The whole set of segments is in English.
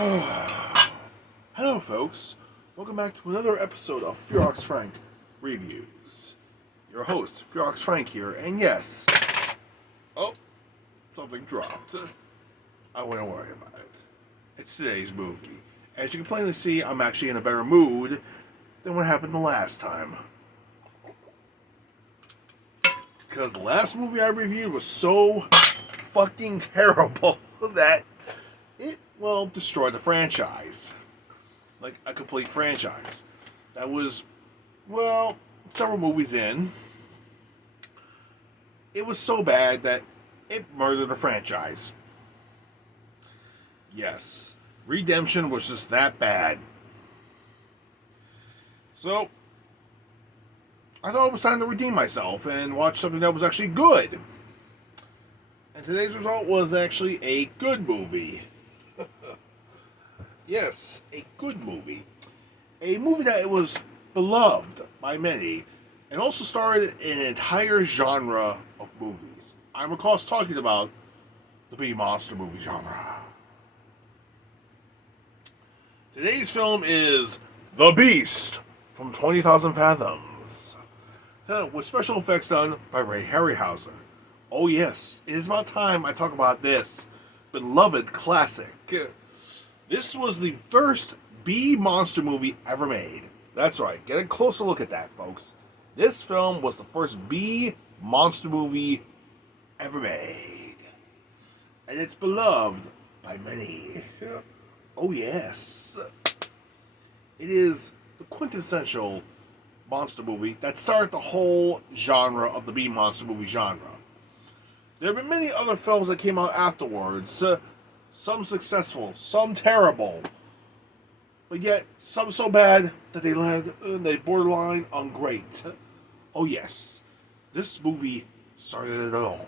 Hello, folks. Welcome back to another episode of Ferox Frank Reviews. Your host, Ferox Frank here, and yes, something dropped. I wouldn't worry about it. It's today's movie. As you can plainly see, I'm actually in a better mood than what happened the last time. Because the last movie I reviewed was so fucking terrible that it, destroyed the franchise. Like a complete franchise. That was, several movies in. It was so bad that it murdered the franchise. Yes, Redemption was just that bad. So, I thought it was time to redeem myself and watch something that was actually good. And today's result was actually a good movie. Yes, a good movie. A movie that was beloved by many, and also started an entire genre of movies. I'm of course talking about the B-monster movie genre. Today's film is The Beast from 20,000 Fathoms, with special effects done by Ray Harryhausen. Oh yes, it is about time I talk about this beloved classic. This was the first B-monster movie ever made. That's right, get a closer look at that, folks. This film was the first B-monster movie ever made. And it's beloved by many. Oh yes. It is the quintessential monster movie that started the whole genre of the B-monster movie genre. There have been many other films that came out afterwards, some successful, some terrible, but yet some so bad that they borderline on great. Oh yes, this movie started it all.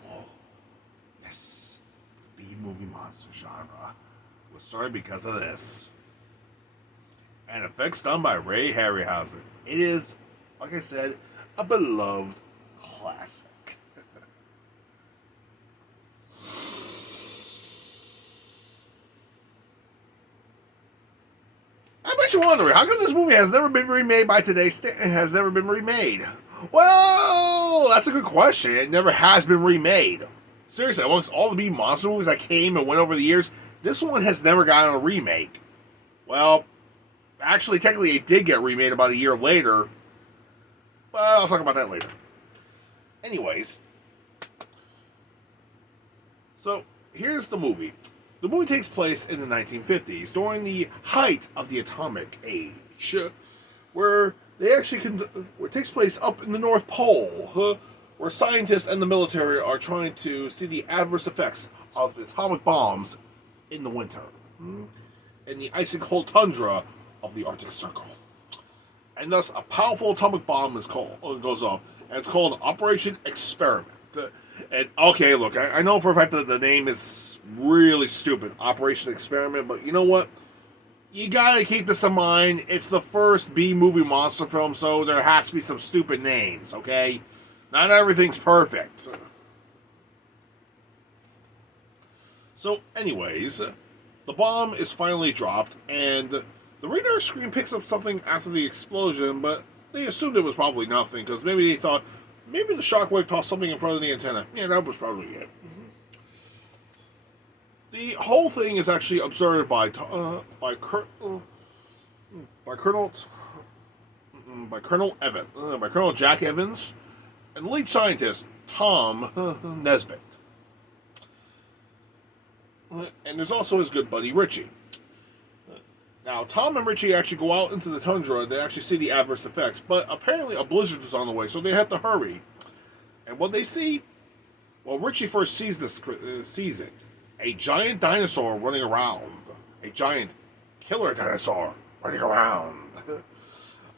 Yes, the B-movie monster genre was started because of this. And effects done by Ray Harryhausen. It is, like I said, a beloved classic. I bet you're wondering, how come this movie has never been remade by today's standard? Has never been remade? Well, that's a good question. It never has been remade. Seriously, amongst all the B-monster movies that came and went over the years, this one has never gotten a remake. Well, actually, technically, it did get remade about a year later. But I'll talk about that later. Anyways. So, here's the movie. The movie takes place in the 1950s, during the height of the atomic age, where it takes place up in the North Pole, where scientists and the military are trying to see the adverse effects of the atomic bombs in the winter, in the icy cold tundra of the Arctic Circle. And thus, a powerful atomic bomb goes off, and it's called Operation Experiment. And okay, look, I know for a fact that the name is really stupid, Operation Experiment, but you know what? You gotta keep this in mind. It's the first B-movie monster film, so there has to be some stupid names, okay? Not everything's perfect. So, anyways, the bomb is finally dropped, and the radar screen picks up something after the explosion, but they assumed it was probably nothing, because maybe they thought, maybe the shockwave tossed something in front of the antenna. Yeah, that was probably it. The whole thing is actually observed by Colonel Jack Evans and the lead scientist Tom Nesbitt. And there's also his good buddy Richie. Now, Tom and Richie actually go out into the tundra. They actually see the adverse effects, but apparently a blizzard is on the way, so they have to hurry. And what they see, Richie first sees it. A giant dinosaur running around. A giant killer dinosaur running around.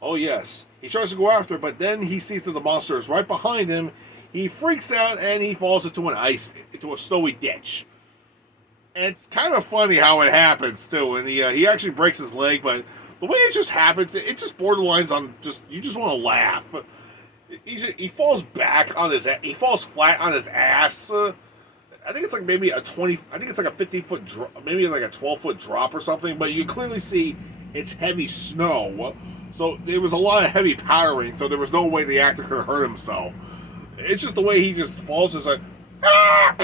Oh yes, he tries to go after it, but then he sees that the monster is right behind him. He freaks out and he falls into a snowy ditch. And it's kind of funny how it happens too. And he actually breaks his leg, but the way it just happens, it just borderlines on you just want to laugh. He falls back on he falls flat on his ass. I think it's like maybe a 20. I think it's like a 50-foot drop, maybe like a 12-foot drop or something. But you can clearly see it's heavy snow, so there was a lot of heavy powdering. So there was no way the actor could have hurt himself. It's just the way he just falls. It's like, ah!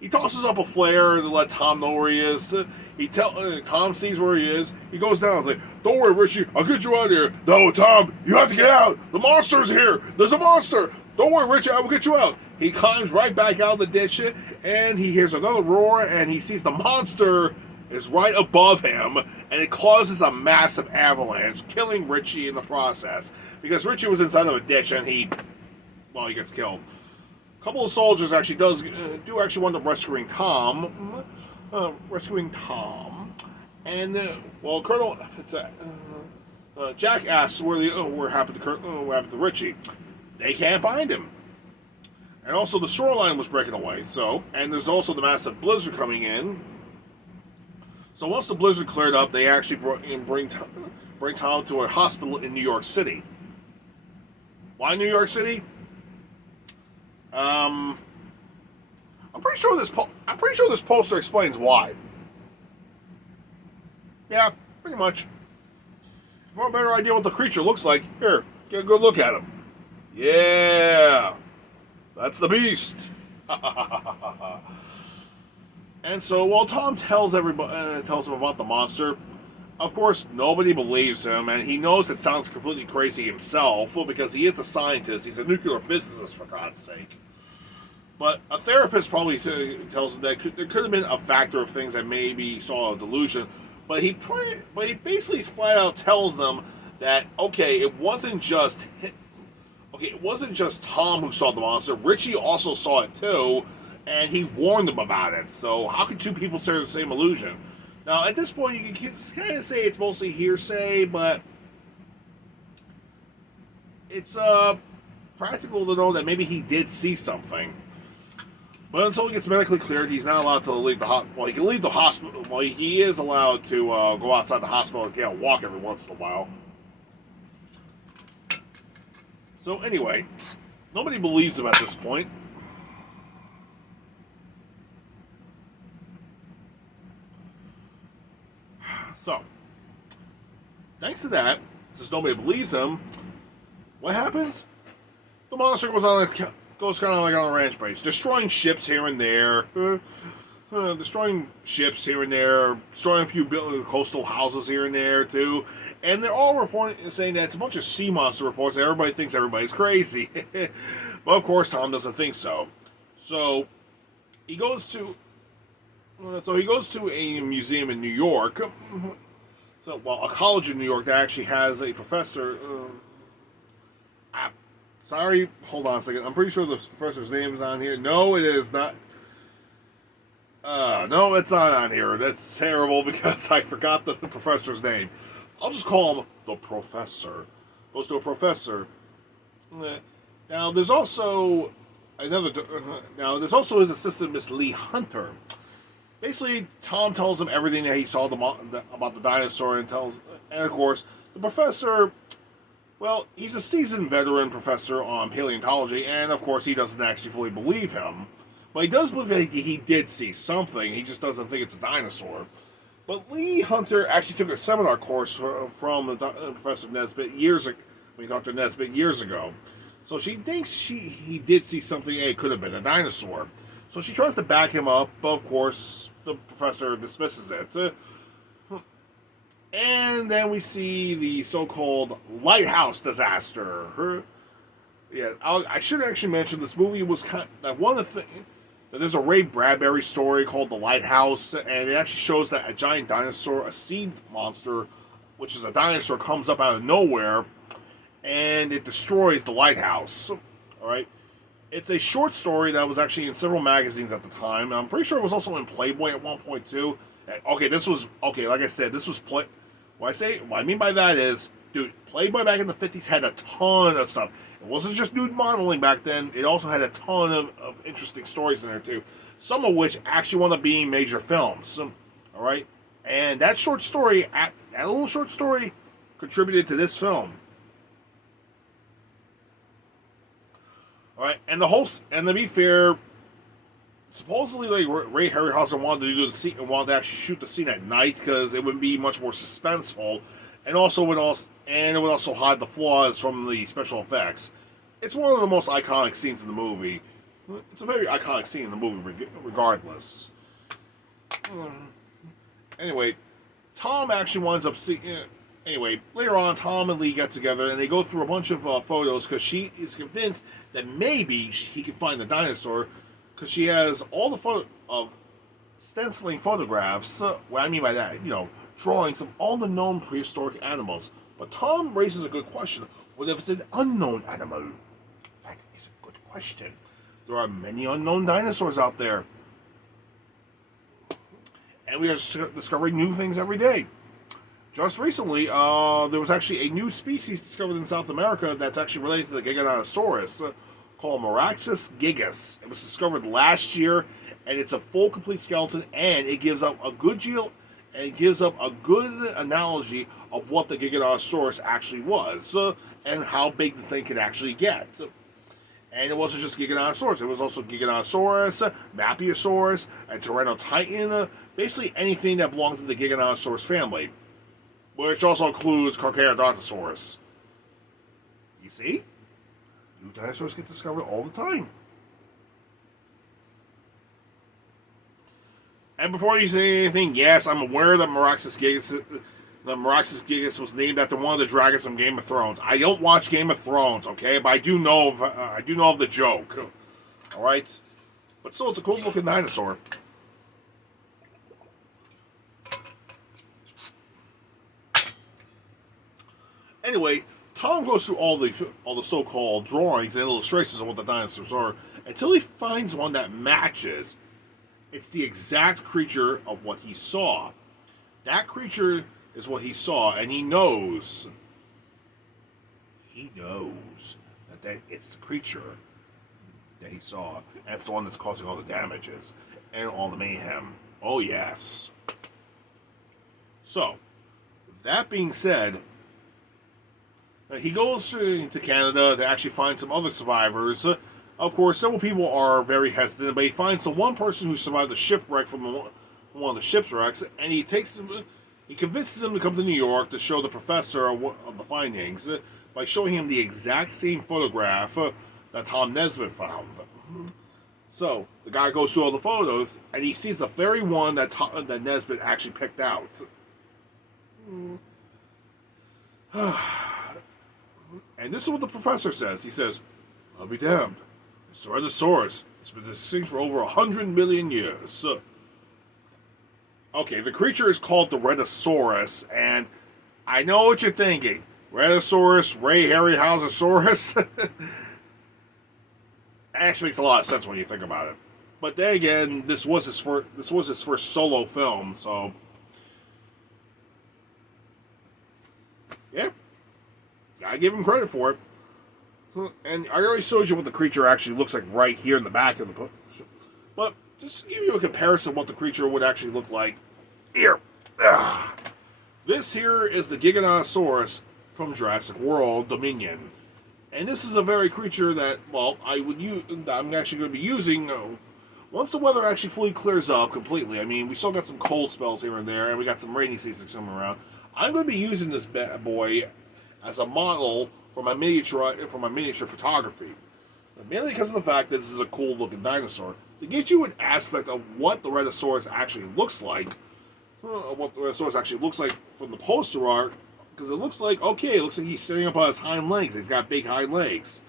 He tosses up a flare to let Tom know where he is. Tom sees where he is. He goes down. He's like, "Don't worry, Richie. I'll get you out of here." "No, Tom, you have to get out. The monster's here. There's a monster. Don't worry, Richie. I will get you out." He climbs right back out of the ditch, and he hears another roar, and he sees the monster is right above him, and it causes a massive avalanche, killing Richie in the process. Because Richie was inside of a ditch, and he gets killed. A couple of soldiers actually do actually wind up rescuing Tom, and Colonel Jack asks what happened to Richie. They can't find him, and also the shoreline was breaking away. And there's also the massive blizzard coming in. So once the blizzard cleared up, they actually bring Tom to a hospital in New York City. Why New York City? I'm pretty sure this poster explains why. Yeah, pretty much. For a better idea what the creature looks like, here, get a good look at him. Yeah, that's the beast. And so while Tom tells him about the monster, of course nobody believes him, and he knows it sounds completely crazy himself, because he is a scientist. He's a nuclear physicist, for God's sake. But a therapist probably tells him that there could have been a factor of things that maybe saw a delusion. But he basically flat out tells them that it wasn't just Tom who saw the monster. Richie also saw it too, and he warned them about it. So how could two people share the same illusion? Now at this point, you can kind of say it's mostly hearsay, but it's practical to know that maybe he did see something. But until he gets medically cleared, he's not allowed to leave the hospital. Well, he can leave the hospital. Well, he is allowed to go outside the hospital and get a walk every once in a while. So anyway, nobody believes him at this point. So, thanks to that, since nobody believes him, what happens? The monster goes kind of like on a rampage, destroying ships here and there, destroying a few coastal houses here and there too, and they're all saying that it's a bunch of sea monster reports, and everybody thinks everybody's crazy. But of course, Tom doesn't think so. So he goes to a museum in New York. A college in New York that actually has a professor. Sorry, hold on a second. I'm pretty sure the professor's name is on here. No, it is not. No, it's not on here. That's terrible because I forgot the professor's name. I'll just call him the professor. Goes to a professor. Now, there's also his assistant, Miss Lee Hunter. Basically, Tom tells him everything that he saw about the dinosaur, and of course, the professor. Well, he's a seasoned veteran professor on paleontology, and of course he doesn't actually fully believe him. But he does believe that he did see something, he just doesn't think it's a dinosaur. But Lee Hunter actually took a seminar course from Professor Nesbitt Dr. Nesbitt years ago. So she thinks he did see something, it could have been a dinosaur. So she tries to back him up, but of course the professor dismisses it. And then we see the so-called lighthouse disaster. I should actually mention this movie was that there's a Ray Bradbury story called The Lighthouse, and it actually shows that a giant dinosaur, a sea monster, which is a dinosaur, comes up out of nowhere, and it destroys the lighthouse. All right, it's a short story that was actually in several magazines at the time. I'm pretty sure it was also in Playboy at one point too. Like I said, this was What I mean by that is, dude, Playboy back in the 50s had a ton of stuff. It wasn't just nude modeling back then. It also had a ton of interesting stories in there, too. Some of which actually wound up being major films. All right? And that little short story contributed to this film. All right, and to be fair, supposedly like Ray Harryhausen wanted to do the scene, wanted to actually shoot the scene at night because it would be much more suspenseful, and it would also hide the flaws from the special effects. It's one of the most iconic scenes in the movie. It's a very iconic scene in the movie, regardless. Anyway, Tom actually winds up seeing. Anyway, later on, Tom and Lee get together and they go through a bunch of photos because she is convinced that maybe he can find the dinosaur because she has all the stenciling photographs. What I mean by that, drawings of all the known prehistoric animals. But Tom raises a good question. What if it's an unknown animal? That is a good question. There are many unknown dinosaurs out there. And we are discovering new things every day. Just recently, there was actually a new species discovered in South America that's actually related to the Giganotosaurus called Moraxis gigas. It was discovered last year, and it's a full, complete skeleton, and it gives up a good analogy of what the Giganotosaurus actually was, and how big the thing could actually get. And it wasn't just Giganotosaurus, it was also Giganotosaurus, Mapiosaurus, and Tyrannotitan, basically anything that belongs to the Giganotosaurus family, which also includes Carcharodontosaurus. You see? New dinosaurs get discovered all the time. And before you say anything, yes, I'm aware that Moraxis gigas was named after one of the dragons from Game of Thrones. I don't watch Game of Thrones, okay, but I do know of the joke. All right, but still, it's a cool-looking dinosaur. Anyway, Tom goes through all the so-called drawings and illustrations of what the dinosaurs are until he finds one that matches. It's the exact creature of what he saw. That creature is what he saw, and he knows. He knows that it's the creature that he saw, and it's the one that's causing all the damages and all the mayhem. Oh yes. So, that being said, he goes to Canada to actually find some other survivors. Of course, several people are very hesitant, but he finds the one person who survived the shipwreck from one of the shipwrecks, and he convinces him to come to New York to show the professor of the findings by showing him the exact same photograph that Tom Nesbitt found. So, the guy goes through all the photos, and he sees the very one that Nesbitt actually picked out. And this is what the professor says. He says, "I'll be damned. Ceratosaurus has been extinct for over 100 million years." Okay, the creature is called the Rhedosaurus, and I know what you're thinking. Rhedosaurus, Ray Harryhausensaurus. Actually makes a lot of sense when you think about it. But then again, this was his first solo film, so yeah, gotta give him credit for it. And I already showed you what the creature actually looks like right here in the back of the book. But just to give you a comparison of what the creature would actually look like. Here. This here is the Giganotosaurus from Jurassic World Dominion. And this is a very creature that, well, I'm actually going to be using once the weather actually fully clears up completely. I mean, we still got some cold spells here and there, and we got some rainy seasons coming around. I'm going to be using this bad boy as a model for my miniature photography. Mainly because of the fact that this is a cool looking dinosaur. To get you an aspect of what the Rhedosaurus actually looks like, from the poster art, because it looks like he's sitting up on his hind legs. He's got big hind legs.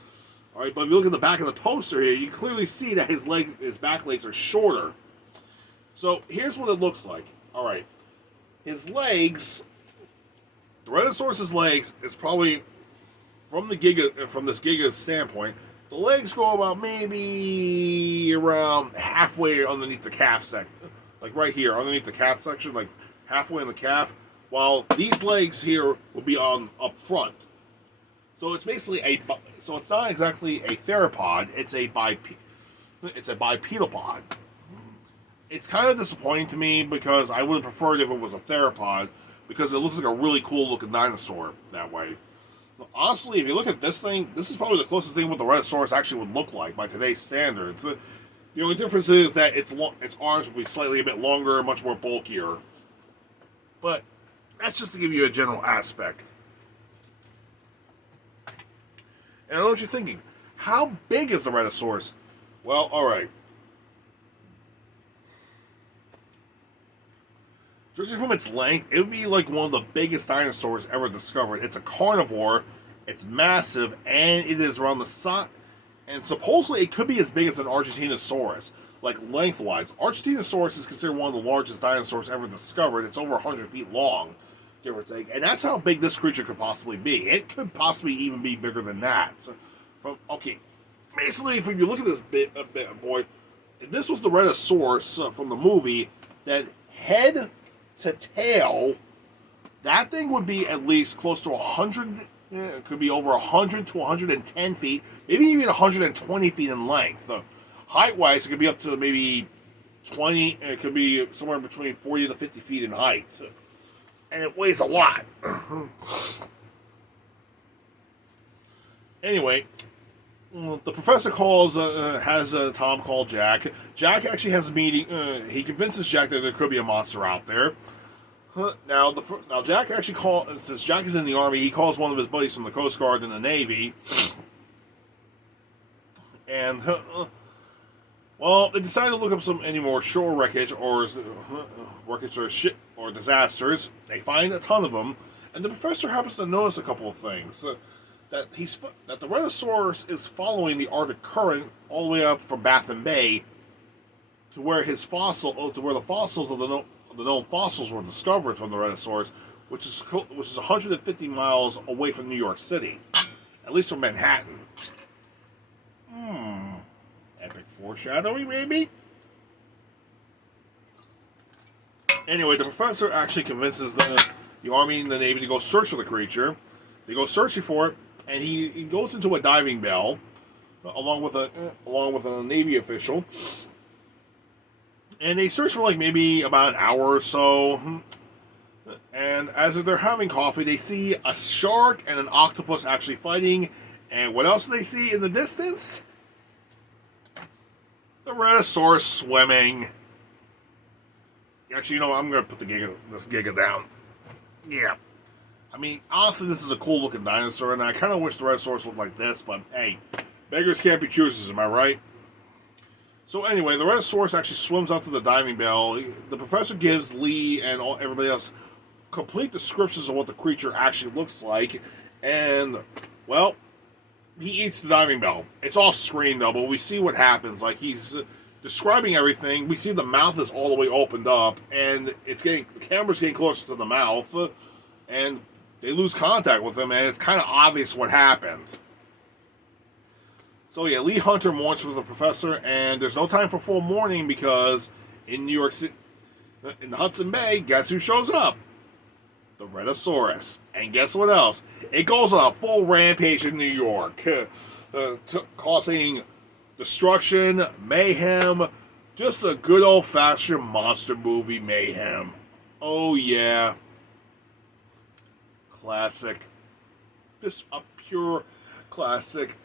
Alright, but if you look at the back of the poster here, you can clearly see that his back legs are shorter. So here's what it looks like. Alright. His legs, the Rhedosaurus' legs is probably from this Giga's standpoint, the legs go about maybe around halfway underneath the calf section. Like right here, underneath the calf section, like halfway in the calf. While these legs here will be up front. So it's basically so it's not exactly a theropod, it's a bipedal. It's kind of disappointing to me because I would have preferred if it was a theropod, because it looks like a really cool looking dinosaur that way. Honestly, if you look at this thing, this is probably the closest thing what the Rhedosaurus actually would look like by today's standards. The only difference is that its arms will be slightly a bit longer, much more bulkier. But that's just to give you a general aspect. And I know what you're thinking. How big is the Rhedosaurus? Well, alright. Judging from its length, it would be like one of the biggest dinosaurs ever discovered. It's a carnivore, it's massive, and it is around the size. And supposedly it could be as big as an Argentinosaurus, like lengthwise. Argentinosaurus is considered one of the largest dinosaurs ever discovered. It's over 100 feet long, give or take. And that's how big this creature could possibly be. It could possibly even be bigger than that. So, basically, if you look at this boy, if this was the Rhedosaurus from the movie, then head to tail, that thing would be at least close to 100. It could be over 100 to 110 feet, maybe even 120 feet in length. Height-wise, it could be up to maybe 20. It could be somewhere between 40 to 50 feet in height, and it weighs a lot. Anyway, the professor has Tom call Jack. Jack actually has a meeting. He convinces Jack that there could be a monster out there. Now Jack actually since Jack is in the Army, he calls one of his buddies from the Coast Guard and the Navy. And, well, they decide to look up any more shore wreckage or shit or disasters. They find a ton of them. And the professor happens to notice a couple of things. That the Rhedosaurus is following the Arctic Current all the way up from Baffin Bay to where the fossils of the known fossils were discovered from the Rhedosaurus, which is 150 miles away from New York City, at least from Manhattan. Epic foreshadowing, maybe. Anyway, the professor actually convinces the Army and the Navy to go search for the creature. They go searching for it. And he goes into a diving bell, along with a Navy official, and they search for maybe about an hour or so. And as they're having coffee, they see a shark and an octopus actually fighting. And what else do they see in the distance? The Rhedosaurus swimming. Actually, I'm going to put this Giga down. Yeah. I mean, honestly, this is a cool looking dinosaur, and I kind of wish the Rhedosaurus looked like this, but hey, beggars can't be choosers, am I right? So anyway, the Rhedosaurus actually swims out to the diving bell. The professor gives Lee and everybody else complete descriptions of what the creature actually looks like, and, well, he eats the diving bell. It's off screen, though, but we see what happens. He's describing everything. We see the mouth is all the way opened up, and the camera's getting closer to the mouth, and they lose contact with him, and it's kind of obvious what happened. So yeah, Lee Hunter mourns for the professor, and there's no time for full mourning because in New York City, in the Hudson Bay, guess who shows up? The Rhedosaurus. And guess what else? It goes on a full rampage in New York, causing destruction, mayhem, just a good old-fashioned monster movie mayhem. Oh yeah. Classic. Just a pure classic.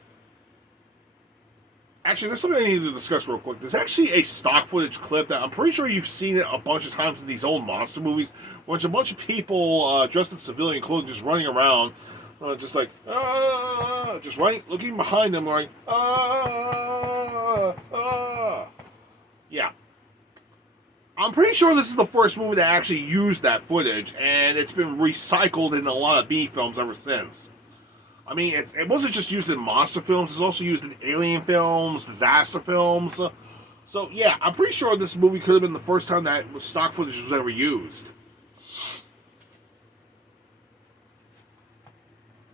Actually, there's something I need to discuss real quick. There's actually a stock footage clip that I'm pretty sure you've seen it a bunch of times in these old monster movies, where it's a bunch of people dressed in civilian clothing just running around, just running, looking behind them, like, Yeah. I'm pretty sure this is the first movie that actually used that footage, and it's been recycled in a lot of B films ever since. I mean, it wasn't just used in monster films, it's also used in alien films, disaster films. So, yeah, I'm pretty sure this movie could have been the first time that stock footage was ever used.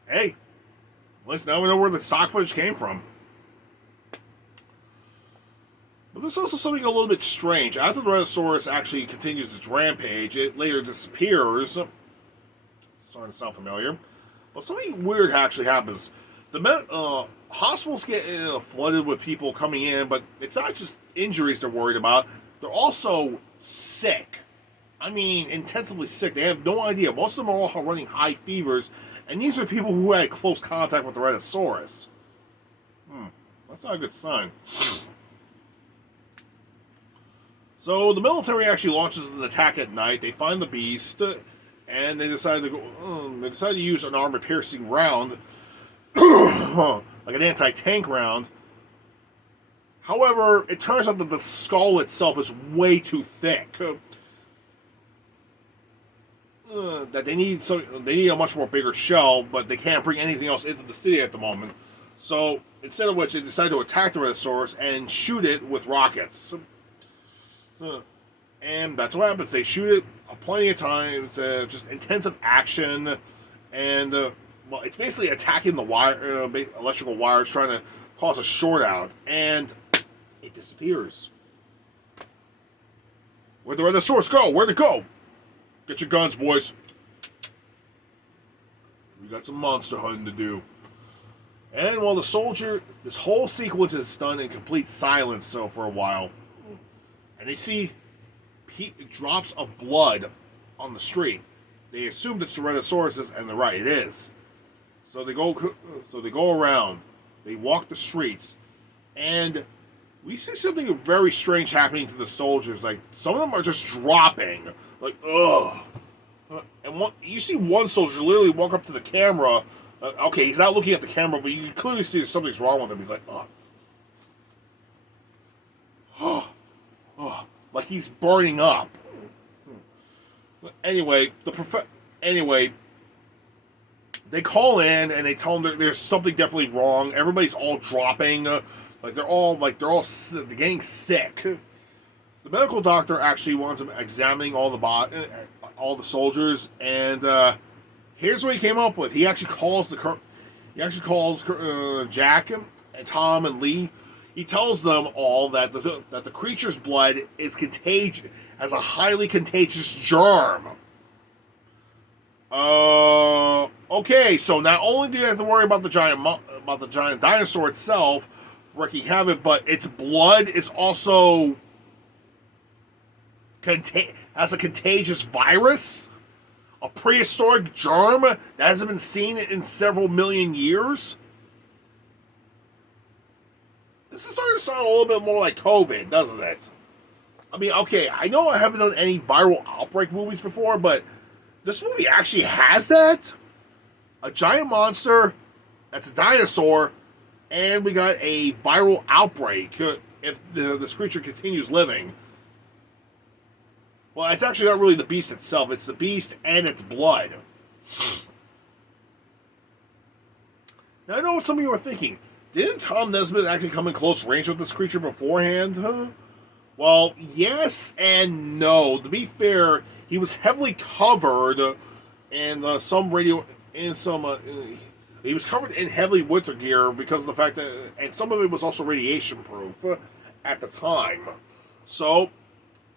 Hey, at least now we know where the stock footage came from. But there's also something a little bit strange. After the Rhedosaurus actually continues its rampage, it later disappears. Starting to sound familiar. But something weird actually happens. The hospitals get flooded with people coming in, but it's not just injuries they're worried about. They're also sick. I mean, intensively sick. They have no idea. Most of them are all running high fevers, And these are people who had close contact with the Rhedosaurus. That's not a good sign. So the military actually launches an attack at night. They find the beast, and they decide to go. They decide to use an armor-piercing round, like an anti-tank round. However, it turns out that the skull itself is way too thick. That they need a much more bigger shell, but they can't bring anything else into the city at the moment. So instead of which, they decide to attack the Rhedosaurus and shoot it with rockets. And that's what happens. They shoot it plenty of times, just intensive action, and well, it's basically attacking the wire, electrical wires, trying to cause a short out, and it disappears. Where'd the Rhedosaurus go? Where'd it go? Get your guns, boys. We got some monster hunting to do. And while the soldier, this whole sequence is done in complete silence, so for a while, and they see drops of blood on the street. They assume it's the Rhedosaurus, and they're right, it is. So they go around. They walk the streets, and we see something very strange happening to the soldiers. Like, some of them are just dropping. Like, ugh. And you see one soldier literally walk up to the camera. Okay, he's not looking at the camera, but you can clearly see something's wrong with him. He's like, ugh. Like he's burning up. Anyway, they call in and they tell them there's something definitely wrong. Everybody's all dropping. They're getting sick. The medical doctor actually wants them examining all the soldiers, and here's what he came up with. He actually calls Jack and Tom and Lee. He tells them all that the creature's blood is contagious, has a highly contagious germ. Okay, so not only do you have to worry about the giant dinosaur itself wreaking havoc, but its blood is also has a contagious virus, a prehistoric germ that hasn't been seen in several million years. This is starting to sound a little bit more like COVID, doesn't it? I mean, okay, I know I haven't done any viral outbreak movies before, but this movie actually has that. A giant monster that's a dinosaur, and we got a viral outbreak if this creature continues living. Well, it's actually not really the beast itself. It's the beast and its blood. Now, I know what some of you are thinking. Didn't Tom Nesbitt actually come in close range with this creature beforehand? Huh? Well, yes and no. To be fair, he was heavily covered in he was covered in heavy winter gear because of the fact that, and some of it was also radiation proof at the time. So,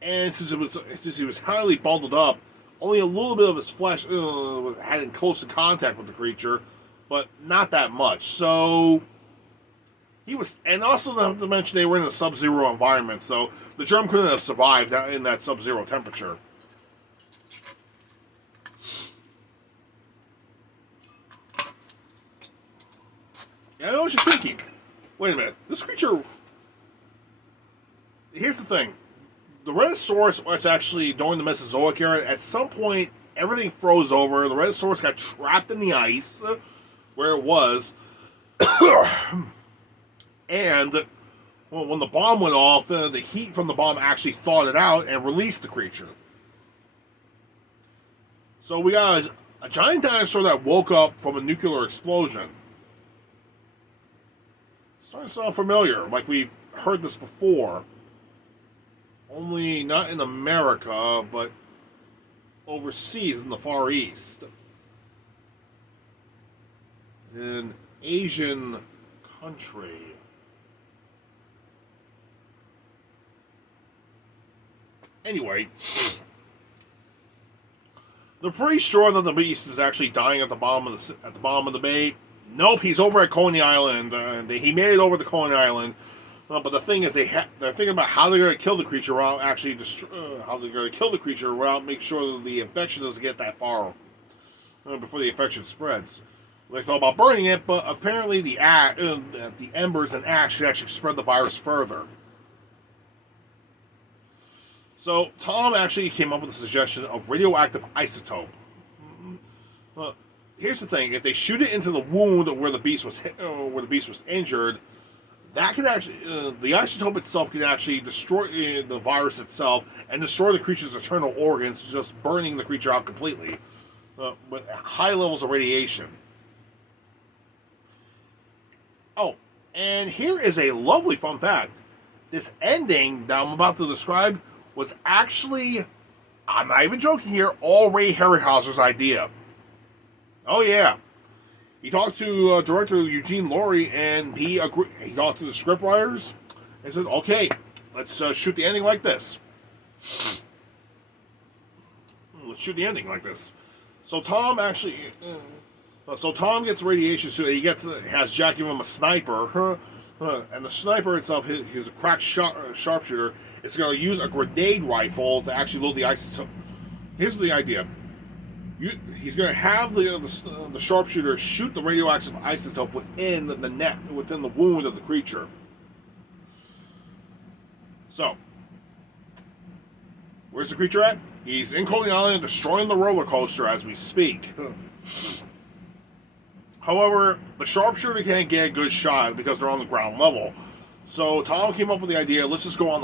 and since he was highly bundled up, only a little bit of his flesh had in close contact with the creature, but not that much. So he was, and also not to mention they were in a sub-zero environment, so the germ couldn't have survived in that sub-zero temperature. I know what you're thinking. Wait a minute. This creature... Here's the thing. The Rhedosaurus was actually, during the Mesozoic era, at some point, everything froze over. The Rhedosaurus got trapped in the ice, where it was. And when the bomb went off, the heat from the bomb actually thawed it out and released the creature. So we got a giant dinosaur that woke up from a nuclear explosion. It's starting to sound familiar, like we've heard this before. Only not in America, but overseas in the Far East. In an Asian country. Anyway, they're pretty sure that the beast is actually dying at the bottom of the bay. Nope, he's over at Coney Island, and he made it over to Coney Island. But the thing is, they're thinking about how they're going to kill the creature without making sure that the infection doesn't get that far. before the infection spreads. They thought about burning it, but apparently the embers and ash could actually spread the virus further. So Tom actually came up with the suggestion of radioactive isotope. Here's the thing: if they shoot it into the wound where the beast was injured, that could actually the isotope itself can actually destroy the virus itself and destroy the creature's internal organs, just burning the creature out completely with high levels of radiation. Oh, and here is a lovely fun fact: this ending that I'm about to describe was actually, I'm not even joking here, all Ray Harryhausen's idea. Oh yeah, he talked to director Eugene Laurie, and he talked to the scriptwriters and said, "Okay, let's shoot the ending like this. Let's shoot the ending like this." So Tom actually, Tom gets a radiation suit. He has Jack give him a sniper, and the sniper itself, he's a cracked sharpshooter. It's going to use a grenade rifle to actually load the isotope. Here's the idea. He's going to have the sharpshooter shoot the radioactive isotope within within the wound of the creature. So, where's the creature at? He's in Coney Island, destroying the roller coaster as we speak. However, the sharpshooter can't get a good shot because they're on the ground level. So Tom came up with the idea: let's just ride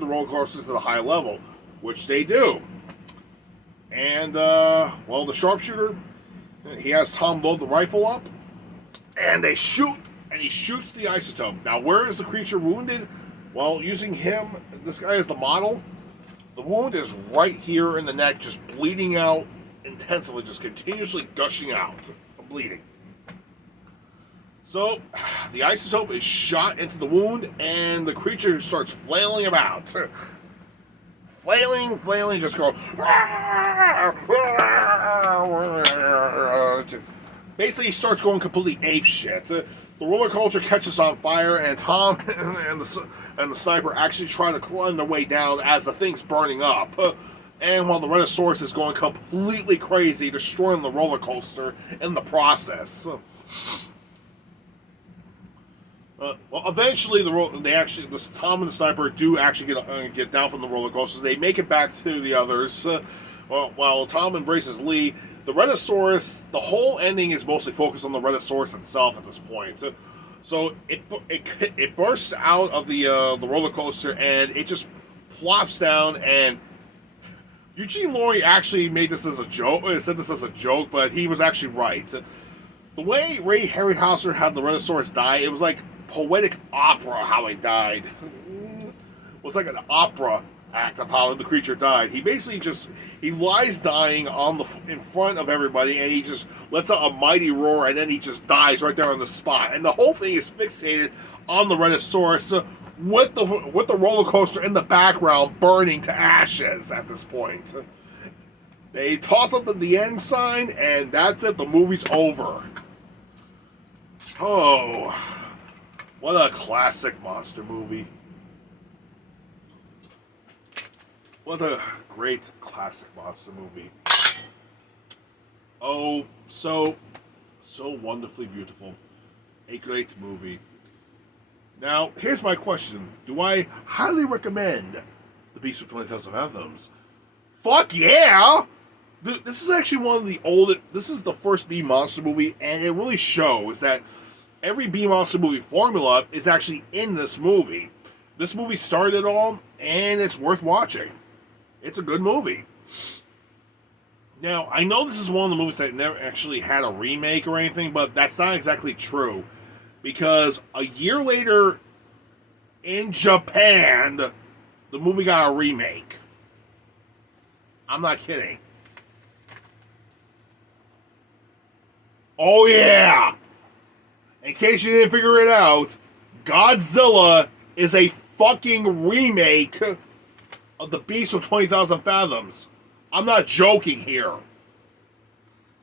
the roller coaster to the high level, which they do. And, the sharpshooter, he has Tom load the rifle up, and he shoots the isotope. Now, where is the creature wounded? Well, using this guy as the model, the wound is right here in the neck, just bleeding out intensely, just continuously gushing out, bleeding. So, the isotope is shot into the wound, and the creature starts flailing about. Flailing, just go. Basically, he starts going completely apeshit. The roller coaster catches on fire, and Tom and the sniper actually try to climb their way down as the thing's burning up. And while the Rhedosaurus is going completely crazy, destroying the roller coaster in the process. Eventually, Tom and the sniper do actually get down from the roller coaster. They make it back to the others. While Tom embraces Lee, the Rhedosaurus, the whole ending is mostly focused on the Rhedosaurus itself at this point. So it bursts out of the roller coaster, and it just plops down. And Eugene Laurie actually made this as a joke. Said this as a joke, but he was actually right. The way Ray Harryhausen had the Rhedosaurus die, it was like poetic opera how he died. It was like an opera act of how the creature died. He basically he lies dying in front of everybody, and he just lets out a mighty roar, and then he just dies right there on the spot. And the whole thing is fixated on the Rhedosaurus with the roller coaster in the background burning to ashes at this point. They toss up the end sign, and that's it. The movie's over. Oh, what a classic monster movie. What a great classic monster movie. Oh, so wonderfully beautiful. A great movie. Now, here's my question. Do I highly recommend The Beast from 20,000 Fathoms? Fuck yeah! This is actually one of the oldest. This is the first B monster movie, and it really shows that every B monster movie formula is actually in this movie. This movie started it all, and it's worth watching. It's a good movie. Now, I know this is one of the movies that never actually had a remake or anything, but that's not exactly true. Because a year later, in Japan, the movie got a remake. I'm not kidding. Oh yeah! In case you didn't figure it out, Godzilla is a fucking remake of The Beast from 20,000 Fathoms. I'm not joking here.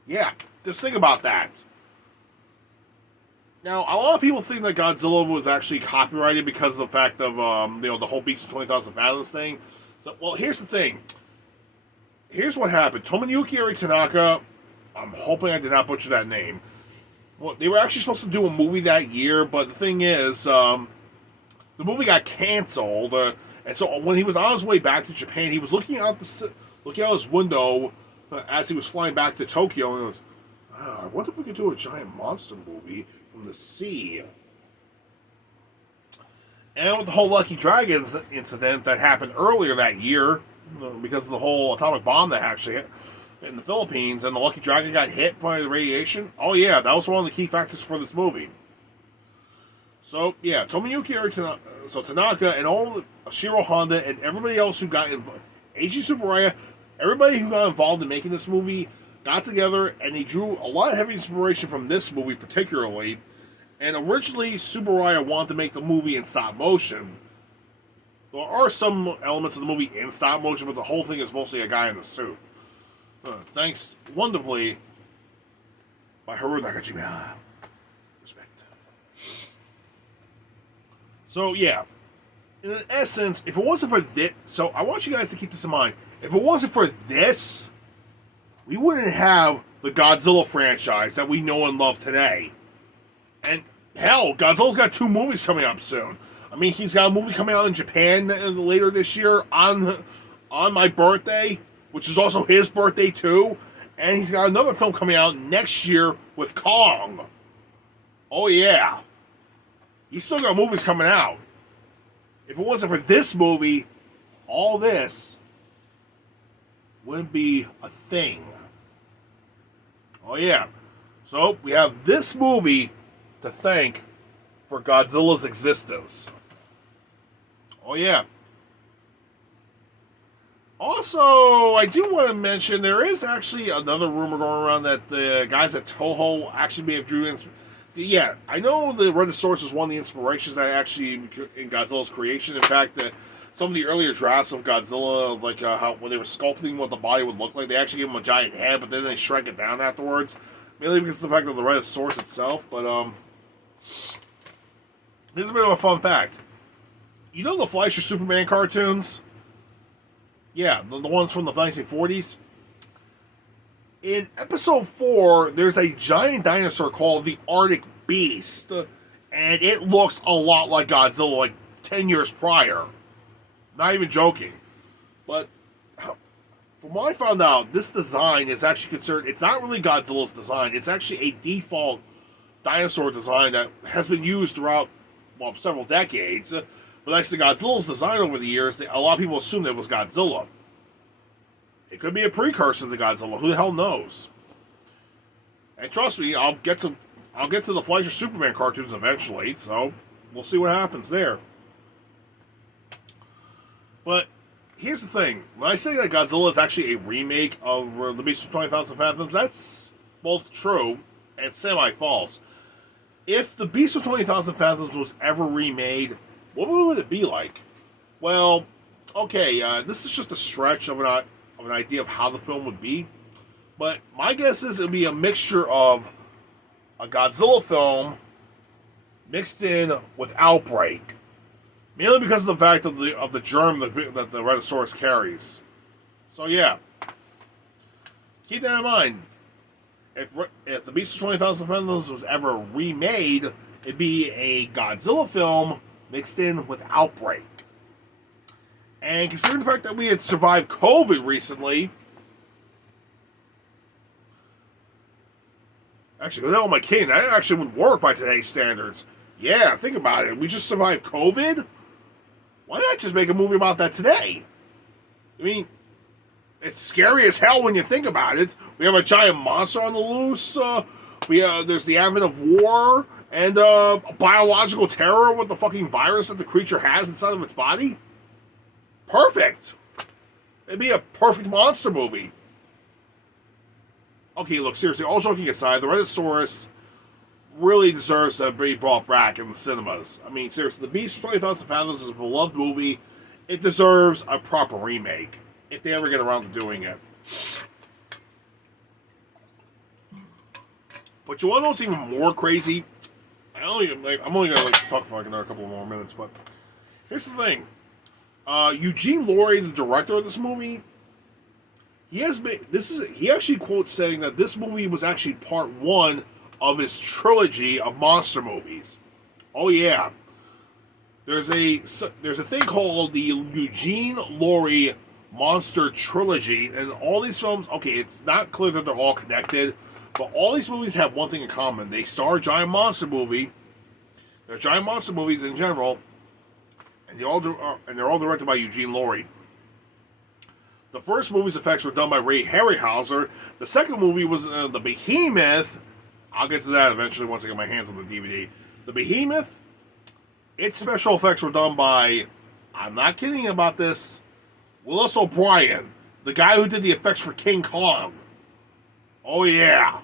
Yeah, just think about that. Now, a lot of people think that Godzilla was actually copyrighted because of the fact of the whole Beast from 20,000 Fathoms thing. So, well, here's the thing. Here's what happened. Tomoyuki Tanaka I'm hoping I did not butcher that name. Well, they were actually supposed to do a movie that year, but the thing is, the movie got canceled. And so when he was on his way back to Japan, he was looking out his window as he was flying back to Tokyo, and he was, I wonder if we could do a giant monster movie from the sea. And with the whole Lucky Dragons incident that happened earlier that year, because of the whole atomic bomb that actually hit in the Philippines, and the Lucky Dragon got hit by the radiation, oh yeah, that was one of the key factors for this movie. So, yeah, Tomoyuki Tanaka and all the Shiro Honda and everybody else who got involved, Eiji Tsuburaya, everybody who got involved in making this movie got together and they drew a lot of heavy inspiration from this movie particularly. And originally, Tsuburaya wanted to make the movie in stop motion. There are some elements of the movie in stop motion, but the whole thing is mostly a guy in a suit. Thanks wonderfully by Haru Nakajima. Respect. So, yeah. In essence, if it wasn't for this... So, I want you guys to keep this in mind. If it wasn't for this, we wouldn't have the Godzilla franchise that we know and love today. And, hell, Godzilla's got 2 movies coming up soon. I mean, he's got a movie coming out in Japan later this year on my birthday, which is also his birthday, too. And he's got another film coming out next year with Kong. Oh, yeah. He's still got movies coming out. If it wasn't for this movie, all this wouldn't be a thing. Oh, yeah. So, we have this movie to thank for Godzilla's existence. Oh, yeah. Also, I do want to mention, there is actually another rumor going around that the guys at Toho actually may have drew... Yeah, I know the Reddit source is one of the inspirations that actually in Godzilla's creation. In fact, some of the earlier drafts of Godzilla, like how when they were sculpting what the body would look like, they actually gave him a giant head, but then they shrank it down afterwards. Mainly because of the fact of the Reddit source itself, but here's a bit of a fun fact. You know the Fleischer Superman cartoons? Yeah, the ones from the 1940s? In episode 4, there's a giant dinosaur called the Arctic Beast, and it looks a lot like Godzilla, like 10 years prior. Not even joking. But from what I found out, this design is actually considered, it's not really Godzilla's design, it's actually a default dinosaur design that has been used throughout, well, several decades. But thanks to Godzilla's design over the years, a lot of people assumed it was Godzilla. It could be a precursor to Godzilla. Who the hell knows? And trust me, I'll get to the Fleischer Superman cartoons eventually. So we'll see what happens there. But here's the thing: when I say that Godzilla is actually a remake of The Beast from 20,000 Fathoms, that's both true and semi-false. If The Beast from 20,000 Fathoms was ever remade, what would it be like? Well, okay, this is just a stretch of an idea of how the film would be, but my guess is it would be a mixture of a Godzilla film mixed in with Outbreak, mainly because of the fact of the germ that the Rhedosaurus carries. So yeah, keep that in mind. If The Beast of 20,000 Fathoms was ever remade, it'd be a Godzilla film mixed in with Outbreak. And considering the fact that we had survived COVID recently... Actually, without my kidding, that actually would work by today's standards. Yeah, think about it. We just survived COVID? Why not just make a movie about that today? I mean, it's scary as hell when you think about it. We have a giant monster on the loose. There's the advent of war. And biological terror with the fucking virus that the creature has inside of its body. Perfect. It'd be a perfect monster movie. Okay, look, seriously, all joking aside, the Rhedosaurus really deserves to be brought back in the cinemas. I mean, seriously, The Beast from 20,000 Fathoms is a beloved movie. It deserves a proper remake, if they ever get around to doing it. But you want to know what's even more crazy? I'm only going to talk for like another couple more minutes, but here's the thing. Eugene Laurie, the director of this movie, he actually quotes saying that this movie was actually part one of his trilogy of monster movies. Oh yeah. There's a thing called the Eugene Laurie Monster Trilogy, and all these films, okay, it's not clear that they're all connected, but all these movies have one thing in common. They star a giant monster movie. They're giant monster movies in general, and they're all directed by Eugene Laurie. The first movie's effects were done by Ray Harryhauser. The second movie was The Behemoth. I'll get to that eventually once I get my hands on the DVD. The Behemoth, its special effects were done by, I'm not kidding about this, Willis O'Brien, the guy who did the effects for King Kong. Oh yeah.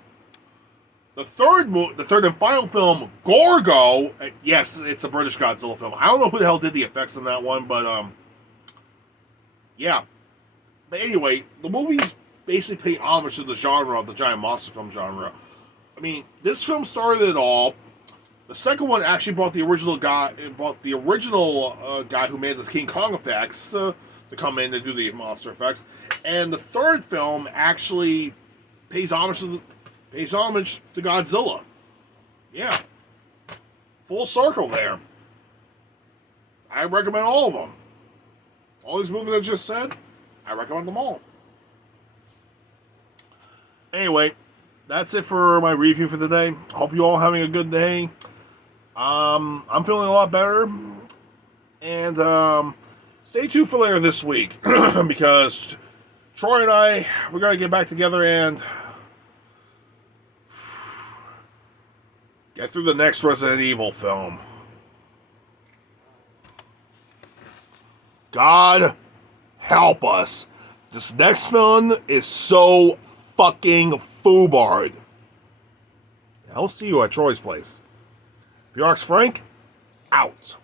The third and final film, Gorgo, yes, it's a British Godzilla film. I don't know who the hell did the effects on that one, but yeah. But anyway, the movies basically pay homage to the genre of the giant monster film genre. I mean, this film started it all. The second one actually brought the original guy who made the King Kong effects to come in and do the monster effects, and the third film actually pays homage to Godzilla. Yeah, full circle there. I recommend all of them. All these movies I just said, I recommend them all. Anyway, that's it for my review for today. Hope you all having a good day. I'm feeling a lot better, and stay tuned for later this week because Troy and we're gonna get back together and get through the next Resident Evil film. God help us. This next film is so fucking foobarred. I'll see you at Troy's place. Frank, out.